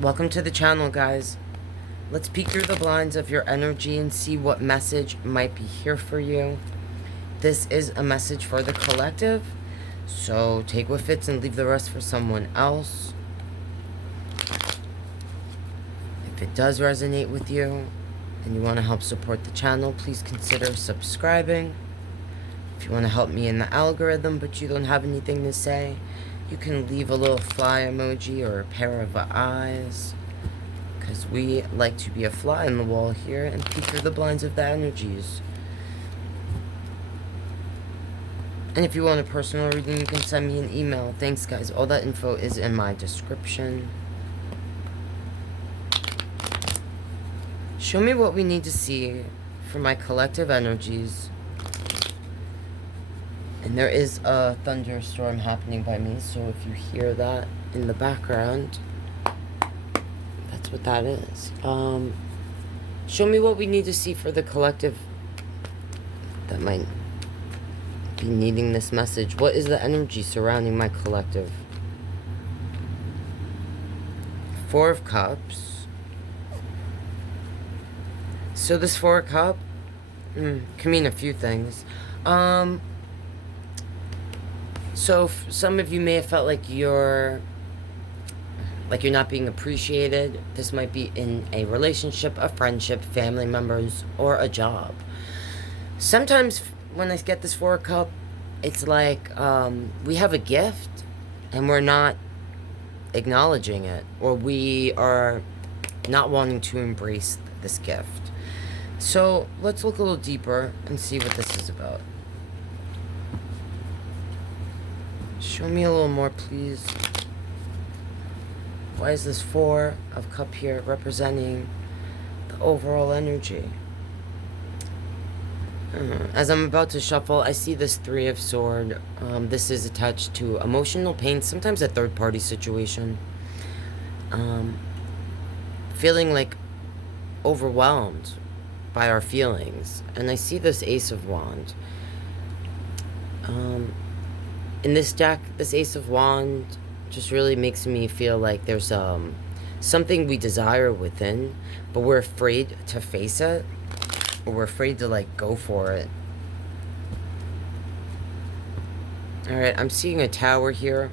Welcome to the channel, guys. Let's peek through the blinds of your energy and see what message might be here for you. This is a message for the collective, so take what fits and leave the rest for someone else. If it does resonate with you and you want to help support the channel, please consider subscribing. If you want to help me in the algorithm but you don't have anything to say, you can leave a little fly emoji or a pair of eyes, because we like to be a fly in the wall here and peek through the blinds of the energies. And if you want a personal reading, you can send me an email. Thanks, guys. All that info is in my description. Show me what we need to see for my collective energies. And there is a thunderstorm happening by me, so if you hear that in the background, that's what that is. Show me what we need to see for the collective that might be needing this message. What is the energy surrounding my collective? Four of Cups. So this Four of Cups can mean a few things. So some of you may have felt like you're not being appreciated. This might be in a relationship, a friendship, family members, or a job. Sometimes when I get this Four of Cups, it's like we have a gift and we're not acknowledging it, or we are not wanting to embrace this gift. So let's look a little deeper and see what this is about. Show me a little more, please. Why is this Four of Cups here representing the overall energy? As I'm about to shuffle, I see this Three of Swords. This is attached to emotional pain, sometimes a third-party situation. Feeling like overwhelmed by our feelings. And I see this Ace of Wands. In this deck, this Ace of Wands just really makes me feel like there's something we desire within, but we're afraid to face it, or we're afraid to like go for it. Alright, I'm seeing a Tower here.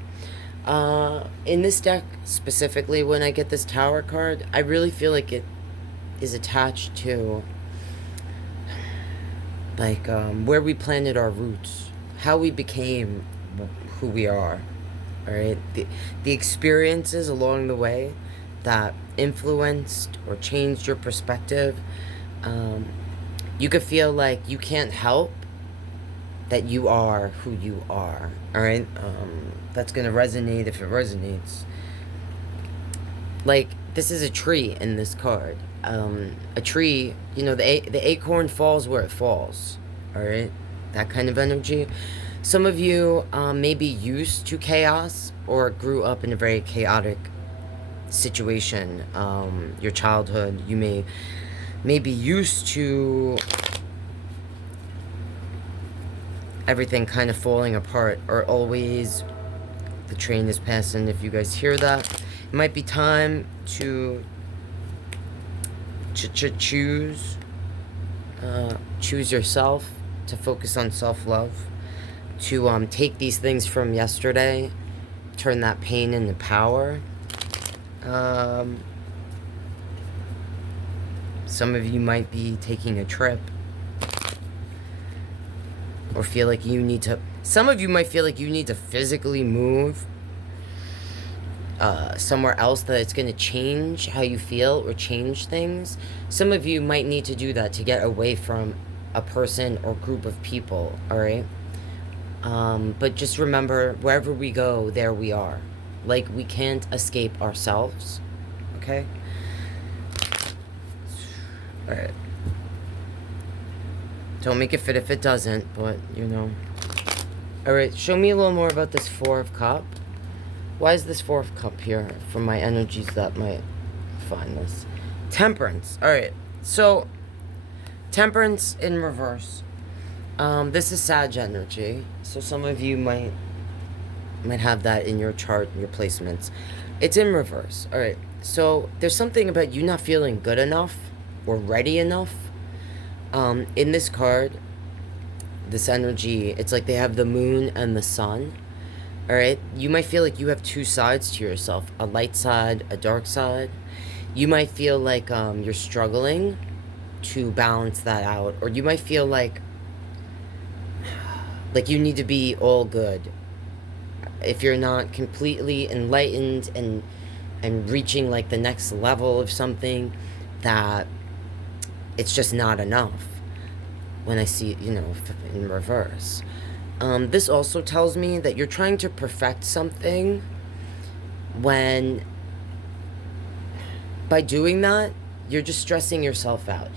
In this deck specifically, when I get this Tower card, I really feel like it is attached to like where we planted our roots, how we became who we are. All right, the experiences along the way that influenced or changed your perspective. You could feel like you can't help that you are who you are. All right, that's gonna resonate if it resonates. Like, this is a tree in this card. A tree, you know, the acorn falls where it falls. All right, that kind of energy. Some of you may be used to chaos or grew up in a very chaotic situation. Your childhood, you may be used to everything kind of falling apart, or always the train is passing. If you guys hear that, it might be time to choose yourself, to focus on self-love, to take these things from yesterday, turn that pain into power. Some of you might be taking a trip, or feel like you need to, some of you might feel like you need to physically move somewhere else, that it's going to change how you feel or change things. Some of you might need to do that to get away from a person or group of people, all right? But just remember, wherever we go, there we are. Like, we can't escape ourselves, okay? All right. Don't make it fit if it doesn't, but, you know. All right, show me a little more about this Four of Cups. Why is this Four of Cups here for my energies that might find this? Temperance. All right, so Temperance in reverse. This is Sag energy, so some of you might You might have that in your chart, your placements. It's in reverse. All right. So there's something about you not feeling good enough or ready enough. In this card, this energy, it's like they have the moon and the sun. All right. You might feel like you have two sides to yourself, a light side, a dark side. You might feel like you're struggling to balance that out, or you might feel like you need to be all good. If you're not completely enlightened and reaching like the next level of something, that it's just not enough. When I see, in reverse. This also tells me that you're trying to perfect something when, by doing that, you're just stressing yourself out.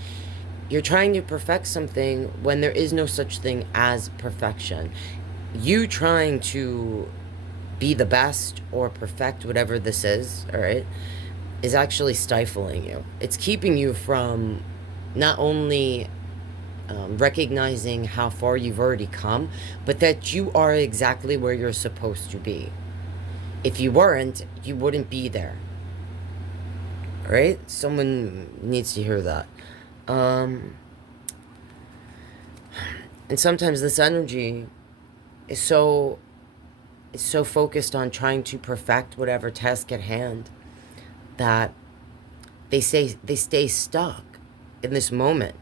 You're trying to perfect something when there is no such thing as perfection. You trying to be the best or perfect whatever this is, all right, is actually stifling you. It's keeping you from not only recognizing how far you've already come, but that you are exactly where you're supposed to be. If you weren't, you wouldn't be there. All right? Someone needs to hear that. And sometimes this energy is so focused on trying to perfect whatever task at hand that they stay stuck in this moment.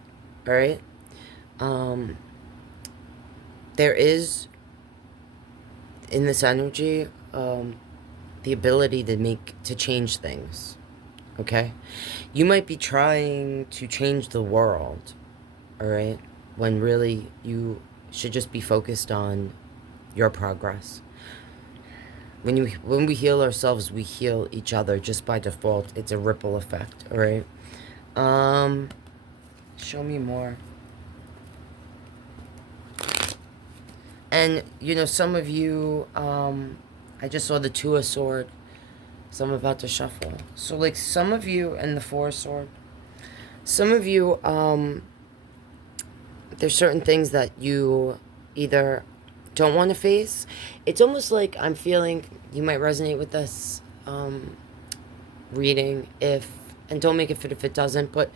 All right? There is, in this energy, the ability to change things. Okay? You might be trying to change the world, all right, when really you should just be focused on your progress. When we heal ourselves, we heal each other just by default. It's a ripple effect, all right? Show me more. And, some of you, I just saw the Two of Sword. So I'm about to shuffle. So, like, some of you, and the Four of Sword. Some of you, there's certain things that you either don't want to face. It's almost like I'm feeling, you might resonate with this reading, and don't make it fit if it doesn't, but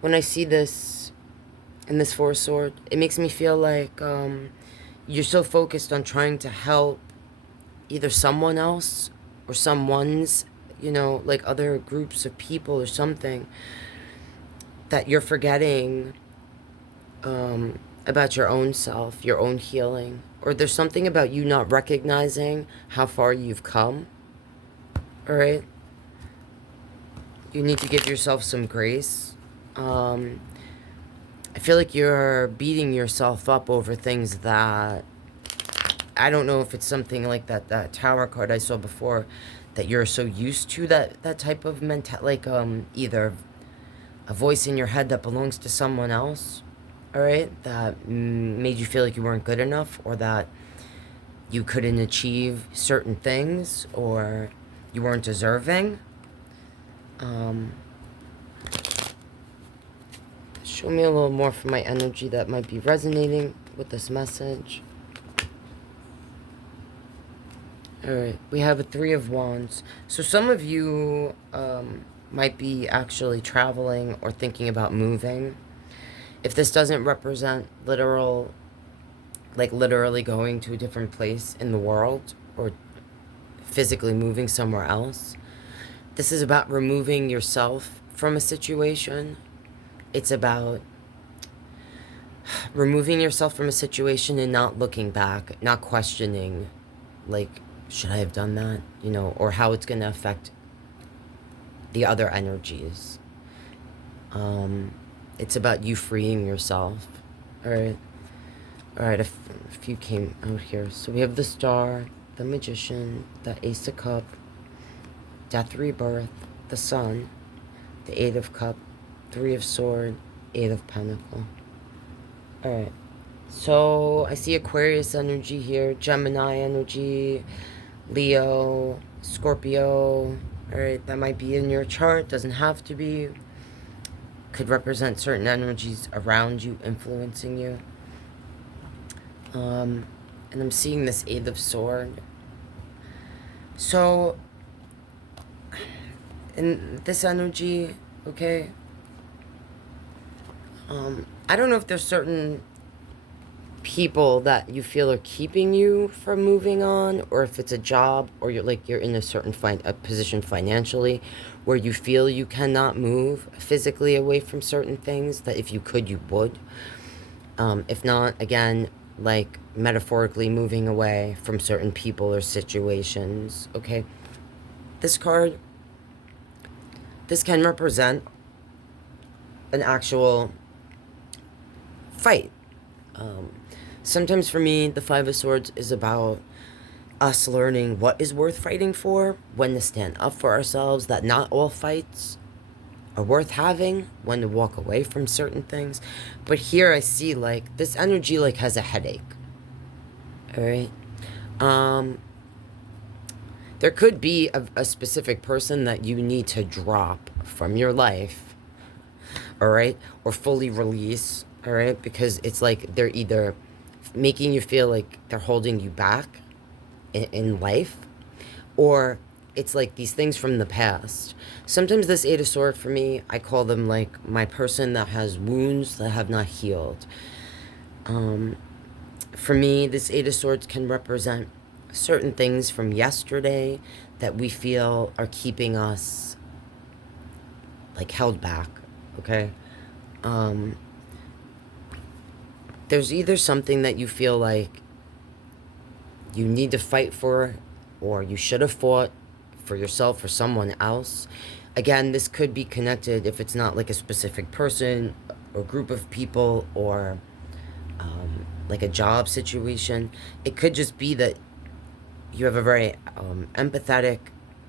when I see this in this Four of Sword, it makes me feel like you're so focused on trying to help either someone else or someone's, like other groups of people or something, that you're forgetting about your own self, your own healing, or there's something about you not recognizing how far you've come, all right? You need to give yourself some grace. I feel like you're beating yourself up over things that, I don't know if it's something like that Tower card I saw before, that you're so used to that type of like either a voice in your head that belongs to someone else, all right, that made you feel like you weren't good enough, or that you couldn't achieve certain things, or you weren't deserving. Show me a little more for my energy that might be resonating with this message. Alright, we have a Three of Wands. So some of you might be actually traveling or thinking about moving. If this doesn't represent literally going to a different place in the world, or physically moving somewhere else, this is about removing yourself from a situation. It's about removing yourself from a situation and not looking back, not questioning, like, should I have done that? Or how it's going to affect the other energies. It's about you freeing yourself. All right, a few came out here. So we have the Star, the Magician, the Ace of Cup, Death, Rebirth, the Sun, the Eight of Cup, Three of Sword, Eight of Pentacle. All right. So I see Aquarius energy here, Gemini energy, Leo, Scorpio. All right, that might be in your chart. Doesn't have to be. Could represent certain energies around you, influencing you. And I'm seeing this Eight of Sword. So, in this energy, okay, I don't know if there's certain people that you feel are keeping you from moving on, or if it's a job, or you're in a certain a position financially where you feel you cannot move physically away from certain things, that if you could, you would. If not, again, like metaphorically moving away from certain people or situations, okay? This card, this can represent an actual fight. Sometimes for me, the Five of Swords is about us learning what is worth fighting for, when to stand up for ourselves, that not all fights are worth having, when to walk away from certain things. But here I see, like, this energy, like, has a headache. All right? There could be a specific person that you need to drop from your life, all right? Or fully release, all right? Because it's like they're either making you feel like they're holding you back in life, or it's like these things from the past. Sometimes this Eight of Swords, for me, I call them like my person that has wounds that have not healed. For me, this Eight of Swords can represent certain things from yesterday that we feel are keeping us like held back, okay? There's either something that you feel like you need to fight for, or you should have fought for yourself or someone else. Again, this could be connected, if it's not like a specific person or group of people, or like a job situation. It could just be that you have a very empathetic,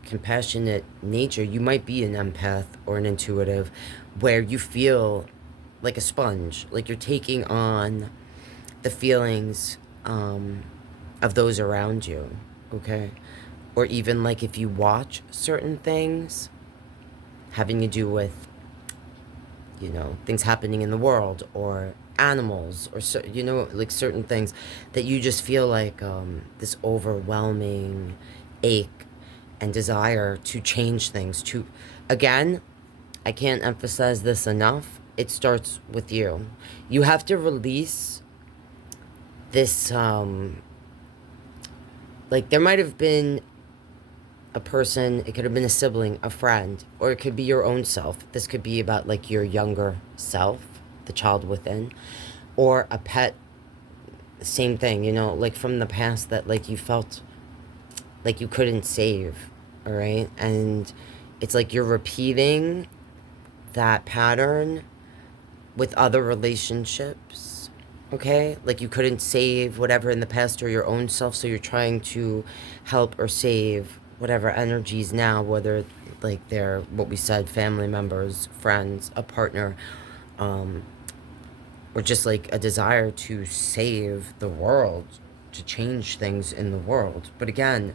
compassionate nature. You might be an empath or an intuitive, where you feel like a sponge, like you're taking on the feelings of those around you, okay? Or even like if you watch certain things having to do with, you know, things happening in the world, or animals, or, you know, like certain things that you just feel like this overwhelming ache and desire to change things. To, again, I can't emphasize this enough, it starts with you. You have to release this, like, there might have been a person, it could have been a sibling, a friend, or it could be your own self. This could be about like your younger self, the child within, or a pet, same thing, you know, like from the past, that like you felt like you couldn't save, all right? And it's like you're repeating that pattern with other relationships, okay? Like you couldn't save whatever in the past, or your own self, so you're trying to help or save whatever energies now, whether like they're, what we said, family members, friends, a partner, or just like a desire to save the world, to change things in the world. But again,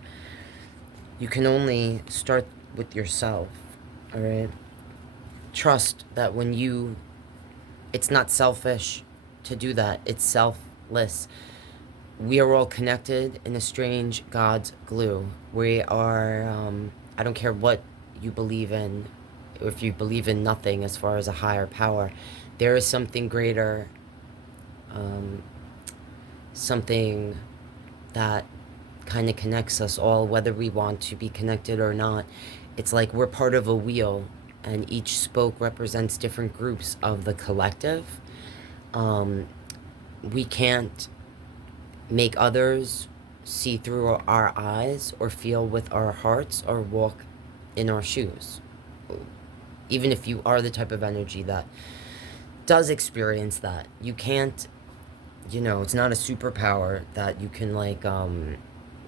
you can only start with yourself, all right? Trust that when you, it's not selfish to do that, it's selfless. We are all connected in a strange God's glue. We are, I don't care what you believe in, or if you believe in nothing as far as a higher power, there is something greater, something that kind of connects us all, whether we want to be connected or not. It's like we're part of a wheel, and each spoke represents different groups of the collective. We can't make others see through our eyes, or feel with our hearts, or walk in our shoes. Even if you are the type of energy that does experience that, you can't, you know, it's not a superpower that you can like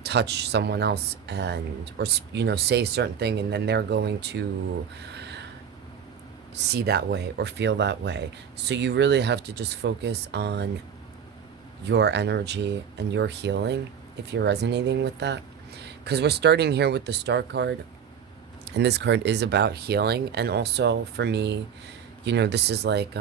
touch someone else and, or, you know, say a certain thing and then they're going to see that way or feel that way. So you really have to just focus on your energy and your healing, if you're resonating with that. Because we're starting here with the Star card, and this card is about healing. And also for me, you know, this is like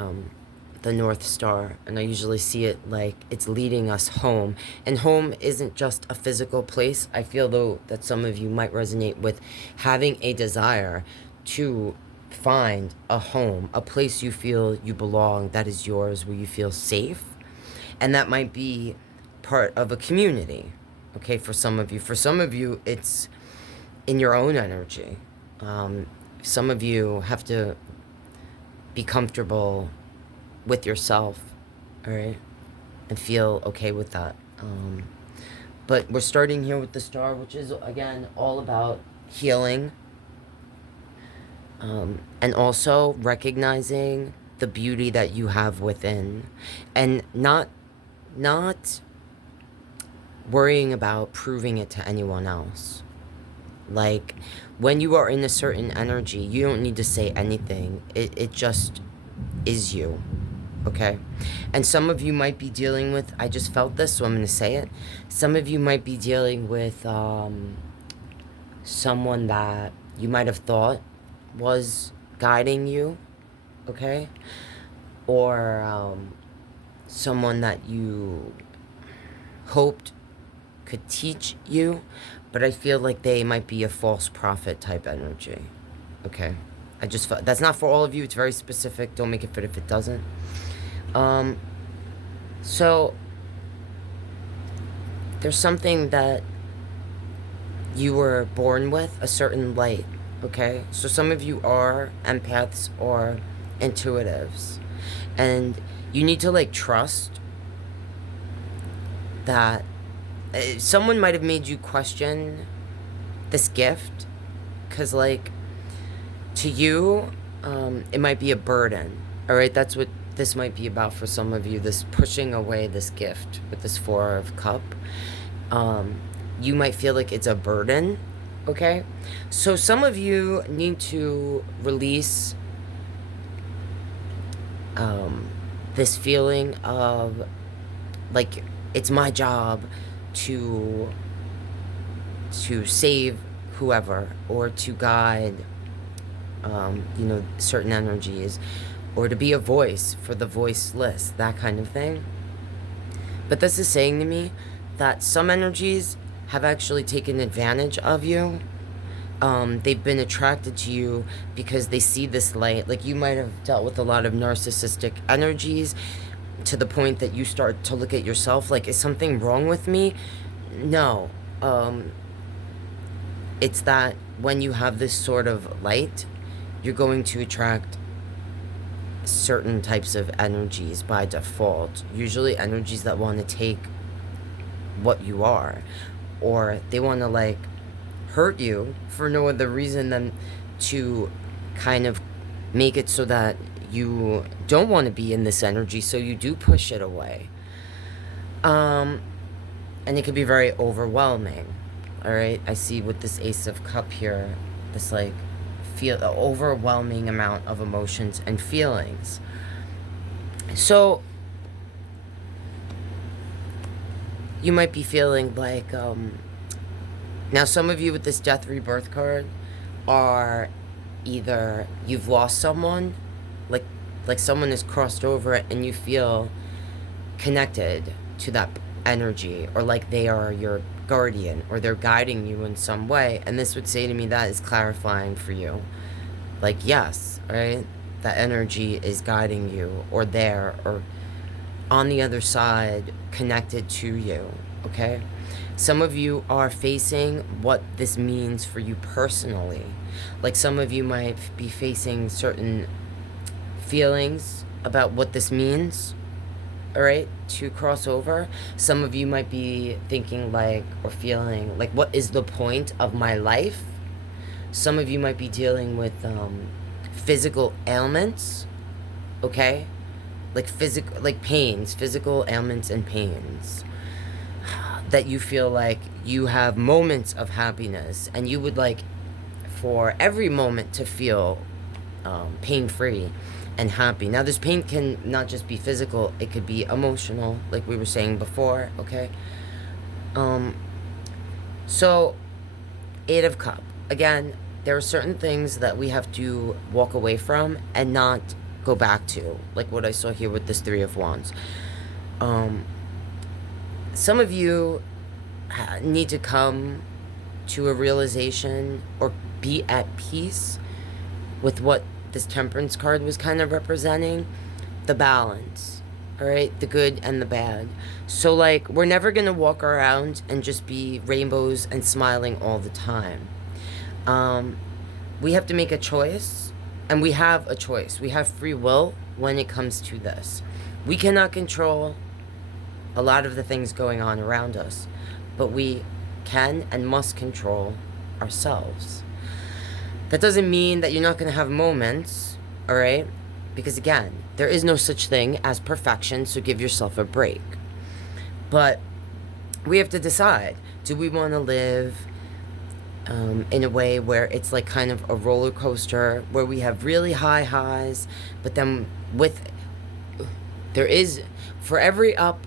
the North Star, and I usually see it like it's leading us home. And home isn't just a physical place. I feel, though, that some of you might resonate with having a desire to find a home, a place you feel you belong, that is yours, where you feel safe. And that might be part of a community, okay, for some of you. For some of you, it's in your own energy. Some of you have to be comfortable with yourself, all right, and feel okay with that. But we're starting here with the star, which is, again, all about healing, and also recognizing the beauty that you have within, and not worrying about proving it to anyone else. Like, when you are in a certain energy, you don't need to say anything. It just is you, okay? And some of you might be dealing with, I just felt this, so I'm going to say it. Some of you might be dealing with someone that you might have thought was guiding you, okay? Or someone that you hoped could teach you, but I feel like they might be a false prophet type energy, okay? I just felt, that's not for all of you, it's very specific, don't make it fit if it doesn't. So there's something that you were born with, a certain light, okay? So some of you are empaths or intuitives, and you need to, like, trust that someone might have made you question this gift, because, like, to you, it might be a burden, all right? That's what this might be about for some of you, this pushing away this gift with this Four of Cup. You might feel like it's a burden, okay? So some of you need to release this feeling of, like, it's my job to save whoever, or to guide, certain energies, or to be a voice for the voiceless, that kind of thing. But this is saying to me that some energies have actually taken advantage of you. They've been attracted to you because they see this light. Like, you might have dealt with a lot of narcissistic energies, to the point that you start to look at yourself like, is something wrong with me? No. It's that when you have this sort of light, you're going to attract certain types of energies by default. Usually energies that want to take what you are, or they want to, like, hurt you for no other reason than to kind of make it so that you don't want to be in this energy, so you do push it away. And it can be very overwhelming, all right? I see with this Ace of Cup here, this, like, feel overwhelming amount of emotions and feelings. So you might be feeling like, now some of you with this Death Rebirth card are either you've lost someone, like someone has crossed over, and you feel connected to that energy, or like they are your guardian, or they're guiding you in some way. And this would say to me that is clarifying for you. Like, yes, right? That energy is guiding you, or there, or on the other side, connected to you, okay? Some of you are facing what this means for you personally. Like, some of you might be facing certain feelings about what this means, all right, to cross over. Some of you might be thinking, like, or feeling like, what is the point of my life? Some of you might be dealing with physical ailments, okay? Like pains, physical ailments and pains, that you feel like you have moments of happiness, and you would like for every moment to feel pain-free and happy. Now, this pain can not just be physical, it could be emotional, like we were saying before, okay? So, Eight of Cup. Again, there are certain things that we have to walk away from and not go back to, like what I saw here with this Three of Wands. Some of you need to come to a realization or be at peace with what this Temperance card was kind of representing, the balance, all right, the good and the bad. So like, we're never gonna walk around and just be rainbows and smiling all the time. We have to make a choice, and we have a choice. We have free will when it comes to this. We cannot control a lot of the things going on around us, but we can and must control ourselves. That doesn't mean that you're not going to have moments, all right? Because again, there is no such thing as perfection, so give yourself a break. But we have to decide, do we want to live in a way where it's like kind of a roller coaster, where we have really high highs, but then there is, for every up,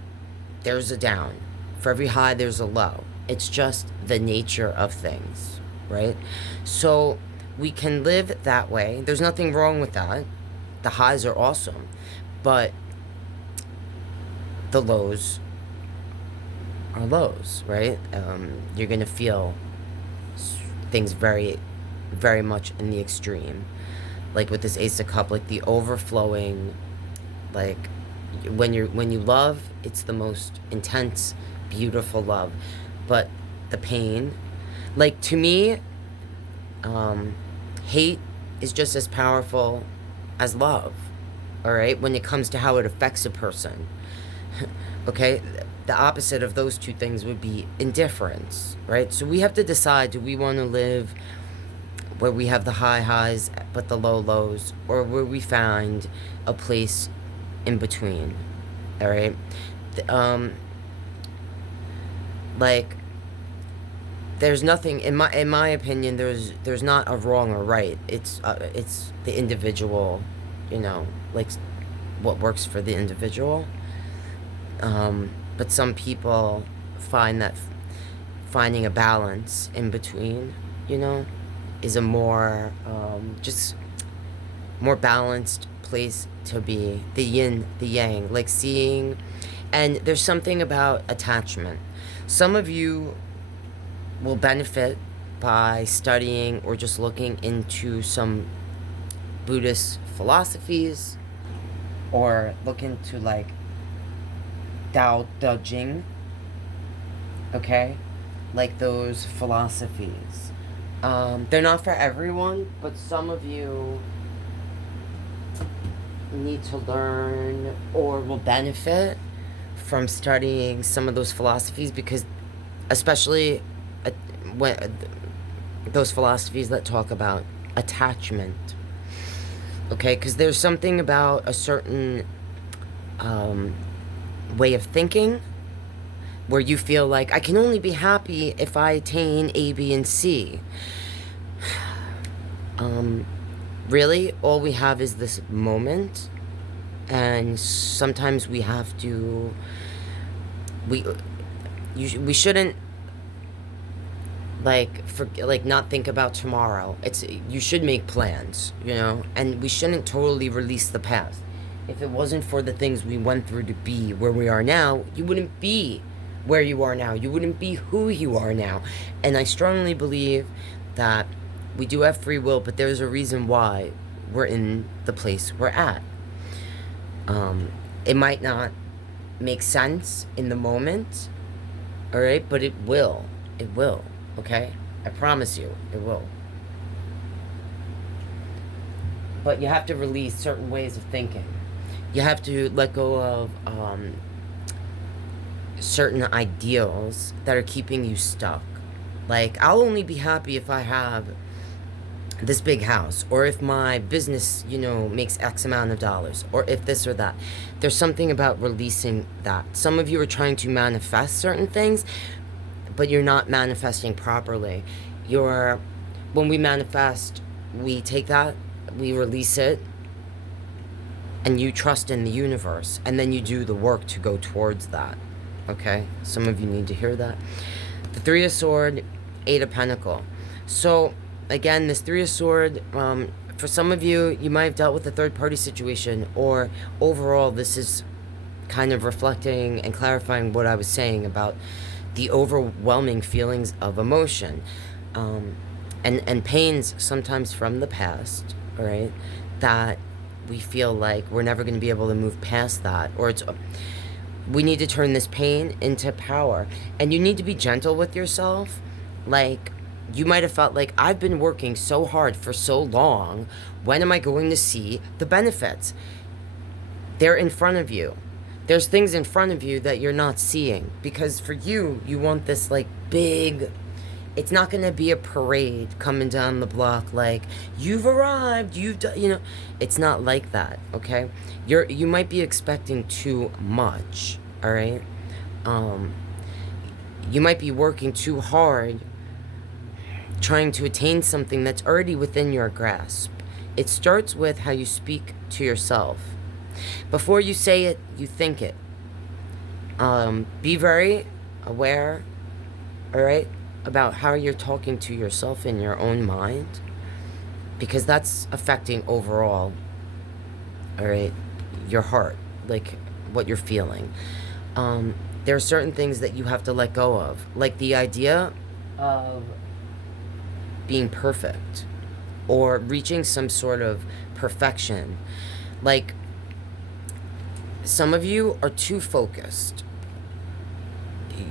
there's a down. For every high, there's a low. It's just the nature of things, right? So we can live that way. There's nothing wrong with that. The highs are awesome, but the lows are lows, right? You're gonna feel things very, very much in the extreme. Like with this Ace of Cups, like the overflowing, like when you love, it's the most intense, beautiful love. But the pain, like to me, hate is just as powerful as love, all right, when it comes to how it affects a person. Okay, the opposite of those two things would be indifference, right? So we have to decide, do we want to live where we have the high highs but the low lows, or where we find a place in between, all right? Like, there's nothing, in my opinion, there's not a wrong or right. It's the individual, you know, like what works for the individual. But some people find that finding a balance in between, you know, is a more just more balanced place to be. The yin, the yang, like seeing. And there's something about attachment. Some of you will benefit by studying or just looking into some Buddhist philosophies, or look into like Tao Te Ching, okay? Like those philosophies. They're not for everyone, but some of you need to learn or will benefit from studying some of those philosophies, because especially when those philosophies that talk about attachment, okay? Because there's something about a certain way of thinking where you feel like, I can only be happy if I attain A, B, and C. Really, all we have is this moment, and sometimes we have to, we shouldn't not think about tomorrow. You should make plans, you know, and we shouldn't totally release the past. If it wasn't for the things we went through to be where we are now, you wouldn't be where you are now. You wouldn't be who you are now. And I strongly believe that we do have free will, but there's a reason why we're in the place we're at. It might not make sense in the moment, all right, but it will. It will, okay? I promise you, it will. But you have to release certain ways of thinking. You have to let go of certain ideals that are keeping you stuck. Like, I'll only be happy if I have this big house, or if my business, you know, makes X amount of dollars, or if this or that. There's something about releasing that. Some of you are trying to manifest certain things, but you're not manifesting properly. When we manifest, we take that, we release it, and you trust in the universe, and then you do the work to go towards that, okay? Some of you need to hear that. The Three of Swords, Eight of Pentacles. So again, this Three of Sword, for some of you, you might have dealt with a third-party situation, or overall, this is kind of reflecting and clarifying what I was saying about the overwhelming feelings of emotion, and pains sometimes from the past, all right, that we feel like we're never going to be able to move past that, or we need to turn this pain into power. And you need to be gentle with yourself. Like, you might have felt like, I've been working so hard for so long, when am I going to see the benefits? They're in front of you. There's things in front of you that you're not seeing, because for you, you want this like big, it's not going to be a parade coming down the block like, you've arrived, you've done, you know, it's not like that, okay? You might be expecting too much, all right? You might be working too hard, trying to attain something that's already within your grasp. It starts with how you speak to yourself. Before you say it, you think it. Be very aware, all right, about how you're talking to yourself in your own mind, because that's affecting overall, all right, your heart, like what you're feeling. There are certain things that you have to let go of, like the idea of being perfect or reaching some sort of perfection. Like, some of you are too focused.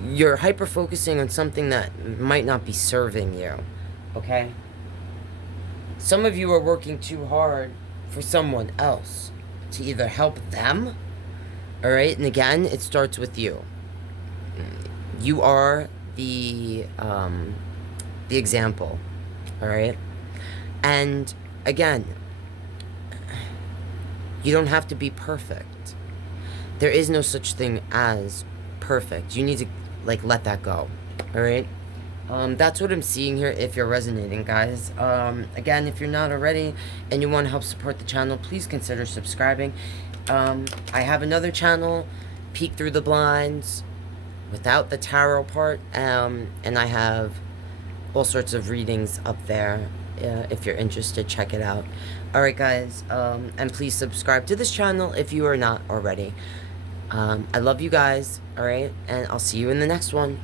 You're hyper-focusing on something that might not be serving you, okay? Some of you are working too hard for someone else to either help them, all right? And again, it starts with you. You are the example, all right? And again, you don't have to be perfect. There is no such thing as perfect. You need to, like, let that go, all right? That's what I'm seeing here, if you're resonating, guys. Again, if you're not already and you want to help support the channel, please consider subscribing. I have another channel, Peek Through the Blinds, without the tarot part, and I have all sorts of readings up there. If you're interested, check it out. Alright, guys, and please subscribe to this channel if you are not already. I love you guys, alright, and I'll see you in the next one.